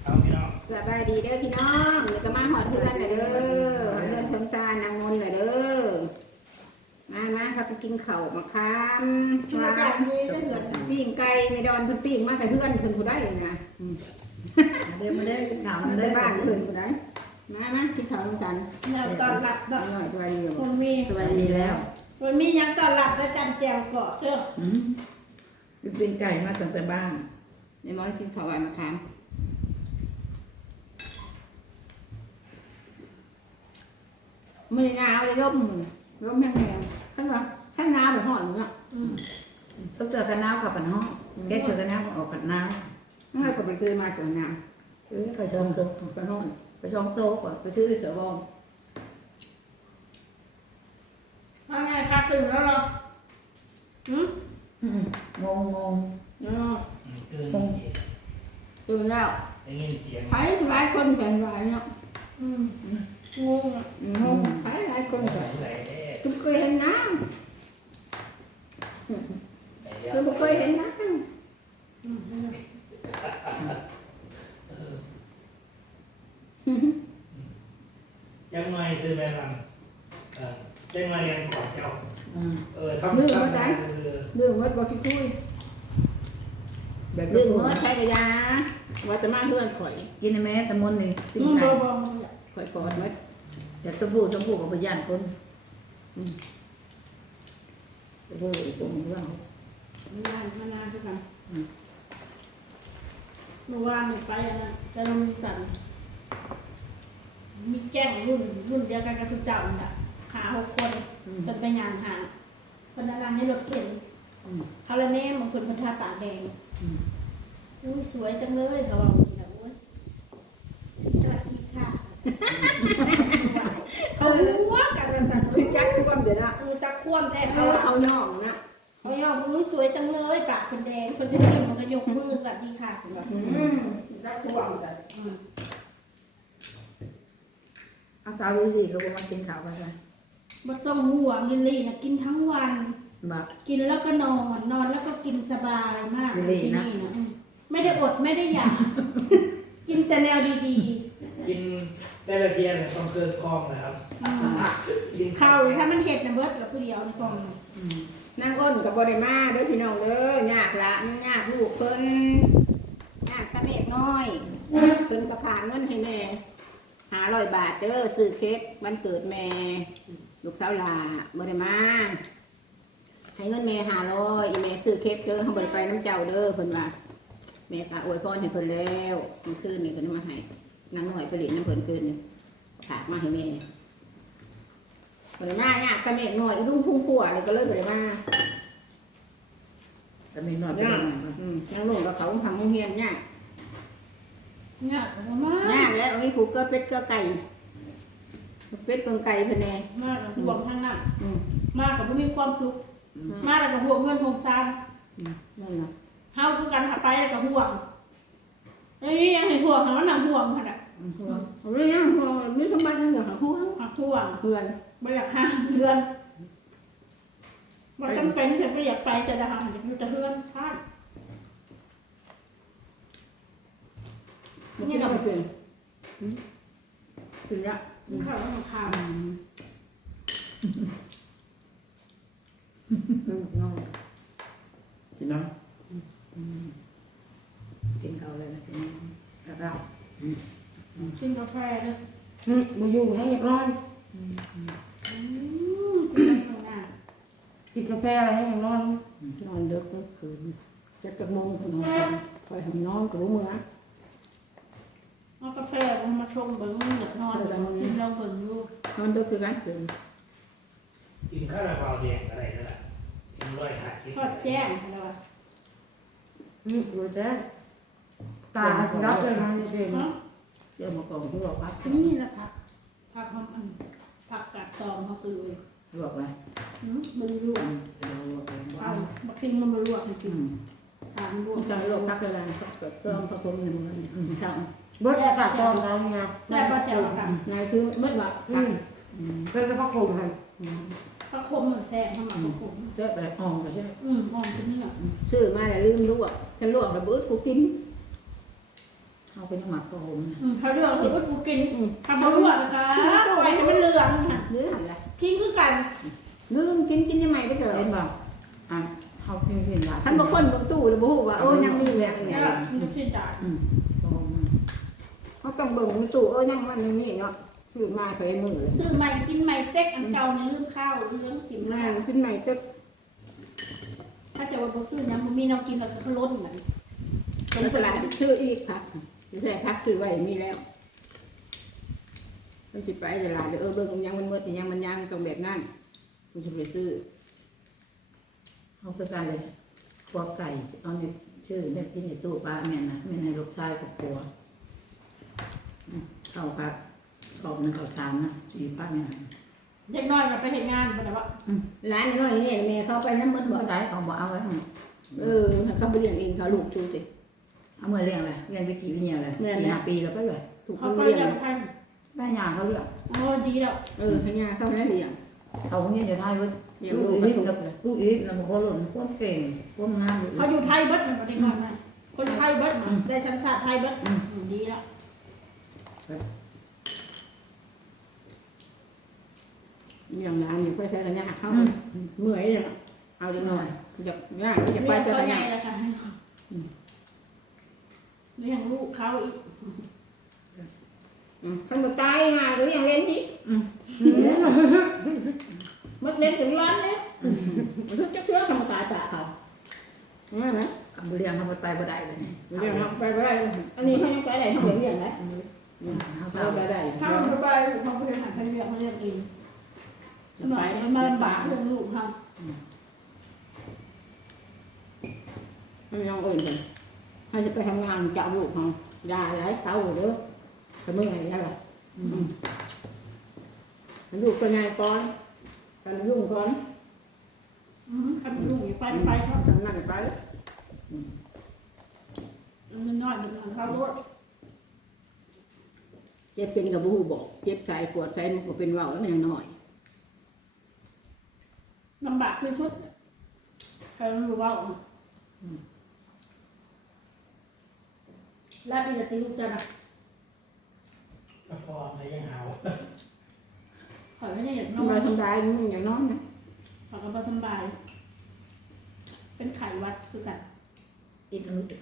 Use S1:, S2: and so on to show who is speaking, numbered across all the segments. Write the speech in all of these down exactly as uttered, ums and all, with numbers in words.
S1: สบายดีเด้อพี่น้องเดี๋ยวก็มาหอดเพื่อนเลยเด้อหอดเพื่อนเทิงซานางมนเลยเด้อมามาครับไปกินข้าวมาค้ามมาปิ้งไก่ไม่ดอนเพิ่นปิ้งมาแต่เพื่อนเพิ่นผู้ได้นะเดี๋ยวมาได้ถามได้บ้านเพิ่นผู้ได้มามากินข้าวด้วยกัน
S2: เราตอนหลับแบบ
S1: หน่อยสบายดีอยู่
S2: คนมี
S3: สบายดีแล้ว
S2: คนมียังตอนหลับแล้วจำแจวเกาะเชื่อ
S3: อืมเป็นไก่มาตั้งแต่บ้าน
S1: เดี๋ยวมากินข้าวไหวมาค้ามมือหนาวเลยร่มร่มแห้งๆขั้นว่าขั้นหนาวแบบห่อนเนาะ
S3: ต้มเจอกันน้ำกับผัดห้องแกเจอกันน้ำออกผัดน้
S1: ง่ายกว่าไปซื้อมาสวยงาม
S3: ำเออไปช่องโต๊ะ
S1: ไปห้อง
S3: ไปช่องโต๊ะก่อน
S1: ไปซื้อที่เสือบอม
S2: ว่าไงครับตื่นแล้วเหรอหืม
S3: อืมงงงง
S1: เนาะ
S4: ตื่น
S1: ตื่นแล้ว
S4: ได้ยินเสียง
S1: ใครหลายคนแข่งหลายเนาะ
S2: อืมงงอ่ะ
S1: อืมใครหลายคนแข่ง
S4: ไหลแน่
S1: คุณเคยเห็นน้
S4: ไหล
S1: ำคุณเคยเห็นน้
S2: อืม
S4: ยังไงซื้อแม่ลังเออยังไงยังกอดเจ้า
S3: อืม
S4: เออทำทำงานคือ
S1: ำเรื่องวัดบอกที่คุยแบบเรื่องเมื่อใช้กระยาว่าจะมาเพื่อนข่อย
S3: กินในแม่ตะมนนี่ปิ้ง
S2: มึง
S3: ไก่
S2: โดนบอกมึงอ่ะ
S1: ข่อยกอดมัด
S3: แต่ชมพู่ชมพู่กับพยานคน
S1: โอ้โหตรงเรื่อง
S2: มานานมานานทุกครั้งเมื่อวานเนี่ยไปอันนั้นแต่เรามีสันมีแก้งรุ่นรุ่นเดียวกันกับสุเจ้าน่ะหาหกคนเป็นไปยางหาคนนั้นนั่งในรถเข็นคาราเน่บางคนเป็นทาตาแดง อุ้ยสวยจังเลยเขาบอกสินะโอ้ยสวัสดีค่ะเขาหัวกันมาสั่น
S1: คือจักทุกคนเดี๋ยวนะ
S2: เออจักคว่ำแต่
S1: เขา
S2: เขา
S1: เขาย่องนะ
S2: เขายอมอุ้ยสวยจังเลยปากคนแดงคนจะกินมันก็ยกมือสวัสดีค่ะแบบ
S1: อืมจักทุกคนแต่
S3: เอาสาวดูสิเขาบอกมากินข้าวกันเลย
S2: บ่ต้องห่วงลิลลี่นะกินทั้งวัน
S3: บอก
S2: กินแล้วก็นอนนอนแล้วก็กินสบายมาก
S3: ลิลลี่
S2: ที่
S3: นะ
S2: นี่นะอืมไม่ได้อดไม่ได้อยาก กินแต่แนวดี
S4: กินได้ละเทียนเนี่ยต้องเกินกองนะครับ
S2: ๆอืม
S4: กิน
S2: ข้าวถ้ามันเห็ดนะเบิดแล้วผู้เดียวในกล่องน่ะ
S3: อืม
S1: นางอ้นกับบริมาเด้อพี่น้องเด้อยากละมันยากลูกเพิ่นยากตะเมกน้อยเพิ่นกระพาเงินให้แม่หาร้อยบาทเด้อซื้อเค้กวันเกิดแม่ลูกสาวลาบริมาให้เงินแม่หาร้อยอีแม่ซื้อเค้กเด้อเขาบริไปน้ำเจ้าเด้อเพิ่นว่าแม่ก็อวยพรให้เพิ่นแล้วเมื่อคืนนี่เพิ่นมาให้นางหน่อยไปเล่นน้ำเพิ่นคืนนี่ฝากมาให้แม่บริมายากตะเมกน้อยอีลุงพุ่งพัวเลยก็เลยบริมา
S3: แต่มีหน่อยไป
S1: ยา
S3: ห
S1: ก
S3: น่อย
S1: อืมยังลงกับเขาทำโรงเรียนยาก
S2: เนี่ยมาก
S1: ยากแล้วมีผูกเกลือเป็ดเกลือไก่เป็ดเกลือไก่เพิ่นแน่
S2: มากกับห่วงทั้งนั้น
S1: อืม
S2: มากกับไม่มีความสุข มากกับห่วงเงินห่วงซาน
S1: นั่นน่ะ
S2: เฮาคือกันหาไปแล้วกับห่วงไอ้นี่ยังเห็นห่วงเขาหนังห่วงขนาด
S1: ห่วงเอาเรื่องยังห่วงมีสมบัติยังเหลือหาห่วง
S2: หักห่วง
S1: เพื่อน
S2: ไม่อยากห้ามเพื่อนมันจำเป็นที่จะไม่อยากไปจะด่าอยากอยู่แต่เพื่อนท่าน
S1: นี่เราไปเป็นเป็นละ
S2: มันเข้าแล้วมันคาม
S3: น้องกินน้องกินข้าวเลยนะสิแล้วเรา
S2: กินกาแฟเลย
S3: อืมมาอยู่ให้ร้อน
S2: อืมกินได้ข้างหน้า
S3: กินกาแฟอะไรให้ร้อน
S1: นอนเด็กก็คืนเจ็ดกระโมงนอนคอยทำนอนกับลูกมือนะ
S2: เอากาแฟมาชงเบิ้งอยากนอนกินเราเบิ้งอยู่
S1: นอนเด็กคือการคืน
S4: กินข้าวราเปาแดงอะไรนั่นแหละกินร้อยห้าสิบ
S2: ทอดแจ้งอะไรวะ
S3: อืมดูแลตารับเลยนะเด็ก
S2: เนาะ
S1: เดี๋ยวมากองที่เราพัก
S2: นี่แหละผักผักหอมอันผักกาดตอมเขาซื้อเลย
S1: บอกไว้
S2: อืมมันลวก
S1: เราบอกไว้
S2: เอาบักทิ้งมันมาลวกจ
S1: อื
S2: ริง
S1: ม
S2: ๆทานลวก
S1: จะโรคพักเวลาเกิดซ่อมพระพรหมอยู่นั่นอืมช่าง
S3: เบิดอากาศกองเราไง
S2: แซ่บปลาแจ่วกัน
S1: นายซื้อเมื่อวะ
S3: อืมเป็นกระเพาะโคมให้
S2: ปลาคมเหมือนแซ่บข้างหลังปลาคม
S1: เจ๊แบบอ่องก็ใช่
S2: อืมหอมจะเนี่ย
S1: ซื้อมาแล้วลืมลวกฉันลวกแล้วเบิดกูกิน
S3: เอาไปน้ำหมักกระหมนะ
S2: อืมเขาเลือกคือว่ากูกินทำเขาเลือกนะคะไปให้มันเหลืองค่ะ
S1: หรือหันละ
S2: กินคือกัน
S1: ลืมกินกินยังไงไปเถ
S3: เห็น
S1: อะ
S3: บ่อ่ะเขาเพียงเพียงยา
S1: ท่านบางคนบางตู้เลยบอกว่าโอ้ยังมีแรง
S2: เนี่
S1: เนี่ย ย
S2: กินทุกสิ่งอย่าง
S3: อืมกระหมนะ
S1: เขาต้องเบิ่งในตู้เออยังมันนี่เนาะซื้อมาใส่มือเลย
S2: ซื้อใหม่กินใหม่เจ๊กอันเก่าในลืมข้าวเรื่องกิน
S1: แม่
S2: มาก
S1: ขึ้นใหม่ก็
S2: ถ้าจะว่าบ่ซื้อยังมันมีแนวกินแล้วก็เขาลดเหมือน
S1: เป็นตลาดซื้ออีกครับไม่ใช่พักซื้อไว้มีแล้วต้องสิไปตลาดเออเบิ่งยังมันเมื่อยังมันยังตรงแบบนั้นคุณจะไปซื้อ
S3: เขาคือการเลยครัวไก่เอาในชื่อเนี่ยที่ในตู้ป้าแม่นะแม่ในลูกชายกับปัวอืมเข้าครับขอบหนึ่งข้าวชามนะสีป้าแม่นะ
S2: เด็กน้อยมาไปเห็นงานบ่ได้ว่า
S1: ร้านน้อยนี่แม่เขาไปน้ำมันบ่
S3: บ่ได้เขาบอกเอาไว้ให้
S1: เออเขาไปเลี้ยงเองเขาลูกชูสิ
S3: เอามาเลี้ยงอะไรเลี้ยงไปกี่ปีเนี่ยเลยสี่ห้าปีแล้วก็เลย
S1: ถูกค
S2: เขา
S1: น
S2: ก็
S1: เลี้ย
S2: ยัง
S1: ง
S2: พัน
S3: แม่ยาเขาเลี้ยง
S2: โอ้ดีแล้ว
S1: เออให้ยาเขาให้เลี้ยง
S3: เขาเนี่ยจะได้เว้ย
S1: เลี้ยง
S3: ลู
S1: ลู
S3: ก
S1: ก
S3: อี
S1: ก็
S3: ก
S1: ถูก
S3: กับ
S1: เลย
S3: ลูกอีกแล้วมันก็หล่นพวกเก่งพวกงามอยู่
S2: เขาอยู่ไทยเบิดมันบ่ได้น้อยนะคนไทยเบิดมาได้สัญชาติไทยเบิดอืมดีแล้ว
S1: เลี้ยงร้านอยู่ไปใช้กันยากเขาเมื่อยเลยเอาเล็กน้อยอยากยากอยาก
S2: เลี้
S1: ไป
S2: ยง
S1: ใช้
S2: เขา
S1: กัน
S2: ใหญ่
S1: ยาก
S2: แล้วค่ะเลี้ยงลูกเขาอีก
S1: ท่านบอกตายงานหรือยังเล่นนี่มัดเล่นถึงร้อนเลยมันทุกเชื้อธรรมศาสตร์จากเขาเนี่ยนะ
S3: กับเลี้ยงเขาไปบ่ได้เลย
S1: เรียงไปไปได้อันนี้ให้ยังไปได้ทั้งเรียงเรียงได้
S3: เขา
S1: เอาไปได้
S2: ถ้ามันไปเขาไปหาใครเลี้ยงเขาเลี้ยงเองหน่อยมันมาลำบากเลี้ยงลูกเขา
S1: มันยังอื่นเลยให้จะไปทำงานจับลูกเขายาหลายเต้าเด้อแต่เมื่อไงเนี่ยหรอลูกเป็นไงก่อนกันยุ่งก่อน
S2: อืมทำลูกอยู่ไปไปเขา
S1: ทำงานไป
S2: มันน้อยมันเขาลด
S1: เจ็บเป็นกับบูบอกเจ็บใส่ปวดใส่มันก็เป็นเบาแล้วมันยังน้อย
S2: ลำบากที่สุดใครรู้ว่าแล้วพี่จะตีลูกจะนะ
S4: แล้วก็อะไรยังหาว
S2: ขอไม่ได้อย่างน้
S1: ทำ
S2: อ
S1: ไม
S2: ย
S1: ทำร้ายมันอย่างน้อยนะ
S2: ขอกระเพาะสบาย เป็นไขวัดคือกัน
S3: อีกนิดนึง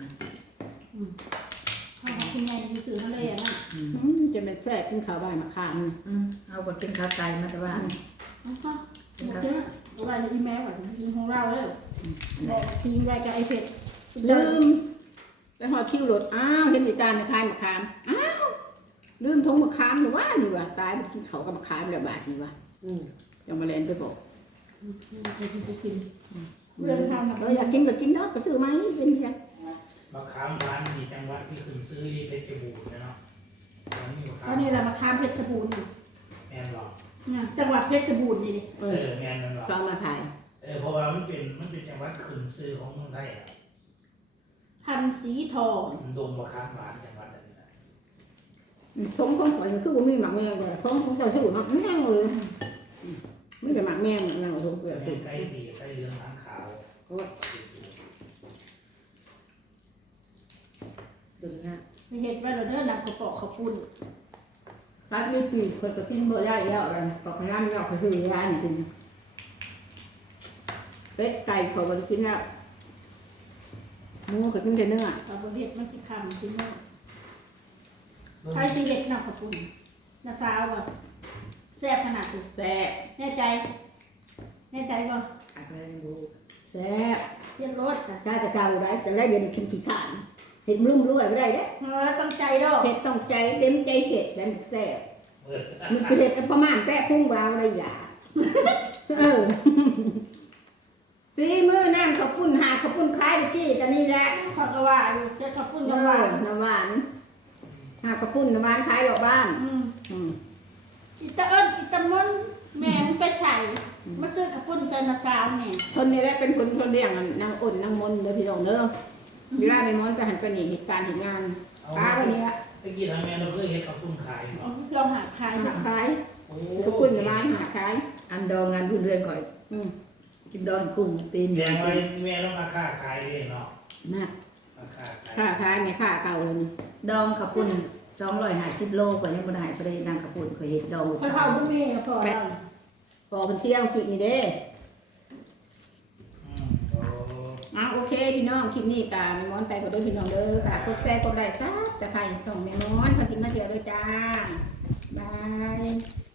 S2: ข้าวคุณยายที่ซื้อมาเลยอ่ะนะ
S1: จะเป็นแทรกขึ้นเขาบ้านมาขาม
S3: เอาไปกินข้าวไก่มาแต่ว่า
S2: อ๋อฮะโอเคเอาไว้ในอีเมลอ่ะจริงของเราเลยบอกทิ้งไว้กับไอเพจ
S1: ลืมไปหอคิวรถอ้าวเห็นอีจานในคายมะขามอ้าวลืมทงมะขามหรือว่าหรือว่าตายไปกินเขากับมะขามแล้วบาดนี่วะยังมาเล่นไปบอก
S2: ไปกินไปกินเรื่องทำนะ
S1: เอออยากกินก็กินเนาะก็ซื้อมาเป็นยัง
S4: มะขามหวานมีจังหวัดที่ขึ้นซื้อที่เพชรบูรณ์นะเนาะตอนนี้มะ
S2: ต
S4: ขา
S2: อ
S4: ม
S2: นนี้เรามาค้ามเพชรบูรณ์
S4: แมนหรอก
S2: จังหวัดเพชรบูรณ์นี่
S1: เอ
S4: เอ
S1: อ
S4: อแมนมันหรอก
S1: ก็มาขาย
S4: เออเพราะว่ามันเป็นมันเป็นจังหวัดขึ้นซื้อของเมืองไทยอ่ะ
S2: พันสีทอง
S4: มันดงมะขามหวานจังหวัดอะไรนะ
S1: ทงของข่อยคือว่ามีหมักแมงเลยทงของข่อยคือหมักแมงเลยไม่ได้หมักแมงนั่นทงเกลือ
S4: ใกล้ใกล้ตีใกล้เรื่องทางขาว
S3: ดึงนะ
S2: เห็ดไว้เราเด้อนำกระป๋อข้าวปุ้น
S1: ตัดไม่ปีคนก็กินบ่ได้แล้วอะไรก็พยายามยอกไปซื้อร้านกินเป็ดไก่ข่อยก็กินแล้วหมูก็กินแต่เนื้อ
S2: เราบเห็ดมันสิคำสิโม่ใครสิเห็ดนำข้าวปุ้นนาซาวอ่ะแซ่บขนาดนี้
S1: แซ่บ
S2: แน่ใจ แน่ใจป่ะ
S3: อะไรดู
S1: แซ่บ
S2: เรียบรถอ่ะ
S1: ถ้าจะเก่าได้จะได้เดินกินขี้ขานเห็ดลุ่มรวยไม่ได้เด้
S2: เออต้องใจดอก
S1: เห็ดต้องใจเต็มใจเห็ดแล้วมันแซ่บ
S4: เออ
S1: มันคือเห็ดประมาณแปะพุ่งวาวอะไรอย่าเออสีมือน้ำข้าวปุ้นหาข้าวปุ้นคล้ายตะกี้แต่นี่แหละ
S2: ขอกระว่าอยู่จะข้าวปุ้น
S1: เอก
S2: ระ
S1: อ
S2: ว่า
S1: น้ำหวานหาข้าวปุ้นน้ำหวานขายหรอกบ้าน
S2: อืม
S1: อืม
S2: อิตาเอิญอิตามนแม่มันไปใส่มาซื้อข้าวปุ้นใส่นาซาวเนี่ย
S1: คนนี้แหละเป็นคนคนเลี้ยงนางอ่นนางมนเด้อพี่น้องเด้อเวลาไปมอนไปหันไปหนีเหตุการณ์เหตุงานป้าวันนี้ละ
S4: ตะกี้ทางแม่เราเคยเห็นกับตุ้นขาย
S2: เราหาขาย
S1: หา
S2: หา
S1: ขาย
S4: โอ้
S1: ข้าวปุ้นน้ำหวานหาขาย
S3: อันดองงานบุญเรือนก่อย
S1: อืม
S3: กินดอนกุ้งตีน
S4: แม่ไว้แม่ต้องมาค้าขายเลยเนาะ
S1: นะ
S4: ราคาไก่
S1: ค่าขายเนี่ยค่าเก่าเลยนี่
S3: ดองขับปุ่นสองร้อยห้าสิบโลก็ยังบ่ได้ไปได้นางขับปุ่นเคยเห็นดองลูก
S2: พอ
S3: สา
S2: เท่าว พุ่นแม่พอแล้ว
S1: พอเป็นเที่ยงกินนี่เด้
S4: อืมโอ้
S1: อ่ะโอเคพี่น้องคลิปนี้กาแม่มอนไปก็ด้วยพี่น้องเด้อฝากกดแชร์กดไลค์ซับจะใครส่งแม่มอนพากินมาเดียวเลยจ้าบาย